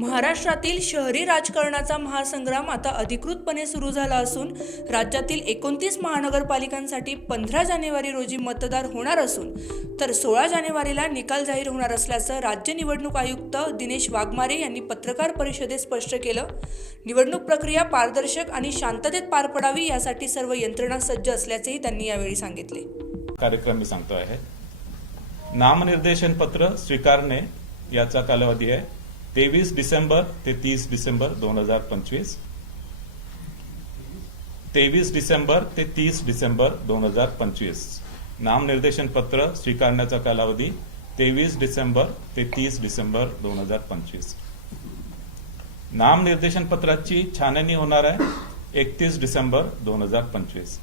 महाराष्ट्रातील शहरी राजकारणाचा महासंग्राम आता अधिकृतपणे सुरू झाला असून राज्यातील एकोणतीस महानगरपालिकांसाठी पंधरा जानेवारी रोजी मतदार होणार असून तर सोळा जानेवारीला निकाल जाहीर होणार असल्याचं राज्य निवडणूक आयुक्त दिनेश वाघमारे यांनी पत्रकार परिषदेत स्पष्ट केलं. निवडणूक प्रक्रिया पारदर्शक आणि शांततेत पार पडावी यासाठी सर्व यंत्रणा सज्ज असल्याचेही त्यांनी यावेळी सांगितले. कार्यक्रम मी सांगतो आहे. नामनिर्देशन पत्र स्वीकारणे याचा कालावधी आहे. तेवीस डिसेंबर ते तीस डिसेंबर दोन हजार पंचवीस. तेवीस डिसेंबर ते तीस डिसेंबर दोन हजार पंचवीस. नामनिर्देशन पत्र स्वीकारण्याचा कालावधी तेवीस डिसेंबर ते तीस डिसेंबर दोन हजार पंचवीस. नामनिर्देशन पत्राची छाननी होणार आहे एकतीस डिसेंबर दोन हजार पंचवीस.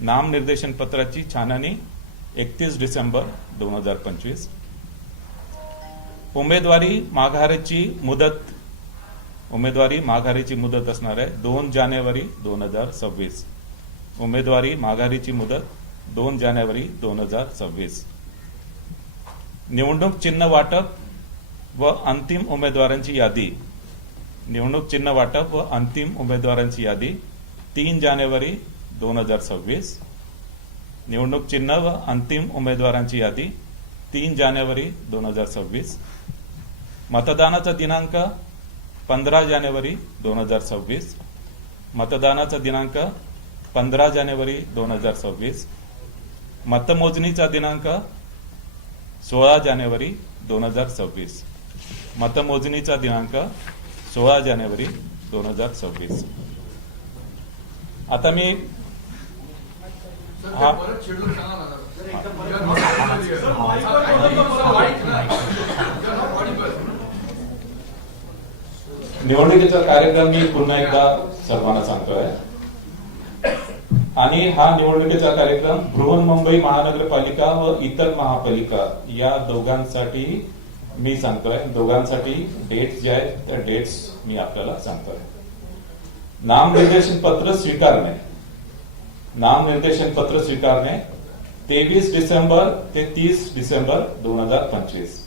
नामनिर्देशन पत्राची छाननी एकतीस डिसेंबर दोन हजार पंचवीस. उमेदवारी माघारीची मुदत उमेदवारी माघारीची मुदत असणार आहे दोन जानेवारी दोन हजार सव्वीस. उमेदवारी माघारीची मुदत दोन जानेवारी दोन हजार सव्वीस. निवडणूक चिन्ह वाटप व अंतिम उमेदवारांची यादी. निवडणूक चिन्ह वाटप व अंतिम उमेदवारांची यादी तीन जानेवारी दोन हजार सव्वीस. निवडणूक चिन्ह व अंतिम उमेदवारांची यादी तीन जानेवारी दोन हजार सव्वीस. मतदानाचा दिनांक पंधरा जानेवारी दोन हजार सव्वीस. मतदानाचा दिनांक पंधरा जानेवारी दोन हजार सव्वीस. मतमोजणीचा दिनांक सोळा जानेवारी दोन हजार सव्वीस. मतमोजणीचा दिनांक सोळा जानेवारी दोन हजार सव्वीस. आता मी हा. निवडणुकीचा कार्यक्रम मी पुन्हा एकदा सर्वांना सांगतोय. आणि हा निवडणुकीचा कार्यक्रम बृहन्मुंबई महानगरपालिका व इतर महापालिका या दोघांसाठी मी सांगतोय. दोघांसाठी डेट्स जे आहेत त्या डेट्स मी आपल्याला सांगतोय. नामनिर्देशन पत्र स्वीकारणे. नामनिर्देशन पत्र स्वीकारणे तेवीस डिसेंबर ते तीस डिसेंबर दोन हजार पंचवीस.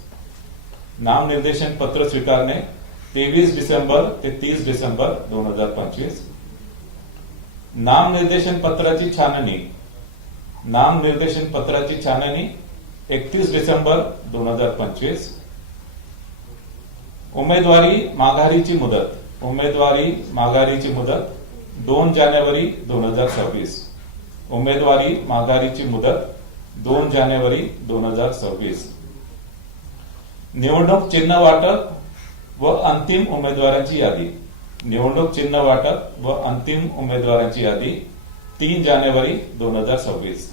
नामनिर्देशन पत्र स्वीकारणे तेवीस डिसेंबर ते तीस डिसेंबर दोन हजार पंचवीस. नामनिर्देशन पत्राची छाननी नामनिर्देशन पत्राची छाननी एकतीस डिसेंबर दोन हजार पंचवीस. उमेदवारी माघारीची मुदत उमेदवारी माघारीची मुदत दोन जानेवारी दोन हजार सव्वीस. उमेदवारी माघारीची मुदत दोन जानेवारी दोन हजार सव्वीस. निवडणूक चिन्ह वाटप व अंतिम उमेदवारांची यादी. निवडणूक चिन्ह वाटप व अंतिम उमेदवारांची यादी तीन जानेवारी दोन हजार सव्वीस.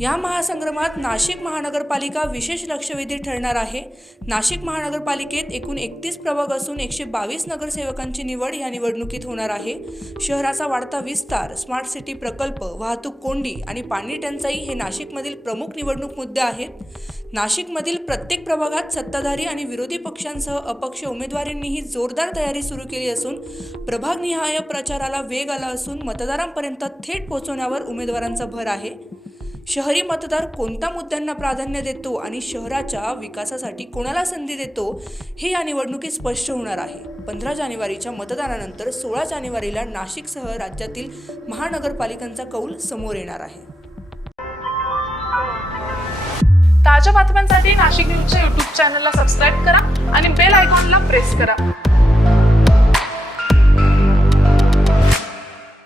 या महासंग्रमात नाशिक महानगरपालिका विशेष लक्षवेधी ठरणार आहे. नाशिक महानगरपालिकेत एकूण एकतीस प्रभाग असून एकशे बावीस नगरसेवकांची निवड या निवडणुकीत होणार आहे. शहराचा वाढता विस्तार स्मार्ट सिटी प्रकल्प वाहतूक कोंडी आणि पाणी टंचाई हे नाशिकमधील प्रमुख निवडणूक मुद्दे आहेत. नाशिकमधील प्रत्येक प्रभागात सत्ताधारी आणि विरोधी पक्षांसह अपक्ष उमेदवारांनीही जोरदार तयारी सुरू केली असून प्रभागनिहाय प्रचाराला वेग आला असून मतदारांपर्यंत थेट पोहोचवण्यावर उमेदवारांचा भर आहे. शहरी मतदार कोणत्या मुद्द्यांना प्राधान्य देतो आणि शहराच्या विकासासाठी कोणाला संधी देतो हे या निवडणुकीत स्पष्ट होणार आहे. पंधरा जानेवारीच्या मतदानानंतर सोळा जानेवारीला नाशिकसह राज्यातील महानगरपालिकांचा कौल समोर येणार आहे. ताज्या बातम्यांसाठी नाशिक न्यूजच्या युट्यूब चॅनलला सबस्क्राईब करा आणि बेल आयकॉनला प्रेस करा.